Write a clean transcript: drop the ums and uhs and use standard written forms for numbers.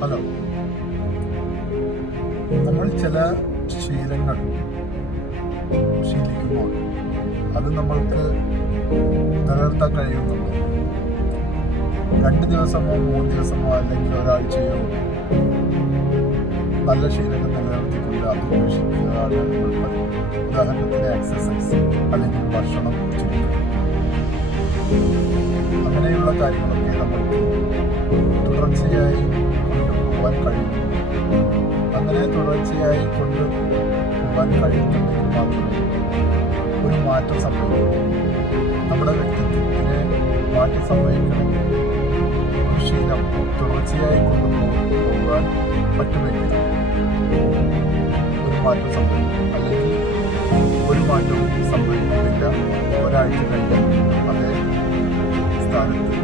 Hello. നമ്മൾ ചില ശീലങ്ങൾ ശീലിക്കുമ്പോൾ അത് നമ്മൾക്ക് നിലനിർത്താൻ കഴിയുന്നുണ്ടോ? 2 ദിവസമോ 3 ദിവസമോ അല്ലെങ്കിൽ ഒരാഴ്ചയോ നല്ല ശീലങ്ങൾ നിലനിർത്തിക്കൊണ്ട് അത് ഉപേക്ഷിക്കുകയാണ് നമ്മൾ പതിവ്. ഉദാഹരണത്തിന് എക്സസൈസ് അല്ലെങ്കിൽ ഭക്ഷണം ചുരുക്കുക, അങ്ങനെയുള്ള കാര്യങ്ങളൊക്കെ നമുക്ക് തുടർച്ചയായി കൊണ്ടുപോകാൻ കഴിയുന്നു. അങ്ങനെ തുടർച്ചയായി കൊണ്ടുപോകാൻ കഴിയുന്നുണ്ടെങ്കിൽ മാത്രമേ ഒരു മാറ്റം സംഭവിക്കൂ. നമ്മുടെ വ്യക്തിത്വത്തിന് മാറ്റം സംഭവിക്കണമെങ്കിൽ ഒരു ശീലം തുടർച്ചയായി കൊണ്ടുപോകാൻ പറ്റുമെങ്കിൽ ഒരു മാറ്റം സംഭവിക്കും. അല്ലെങ്കിൽ ഒരു മാറ്റവും സംഭവിക്കുന്നില്ല. ഒരാഴ്ച കഴിഞ്ഞാൽ അതേ സ്ഥാനത്ത്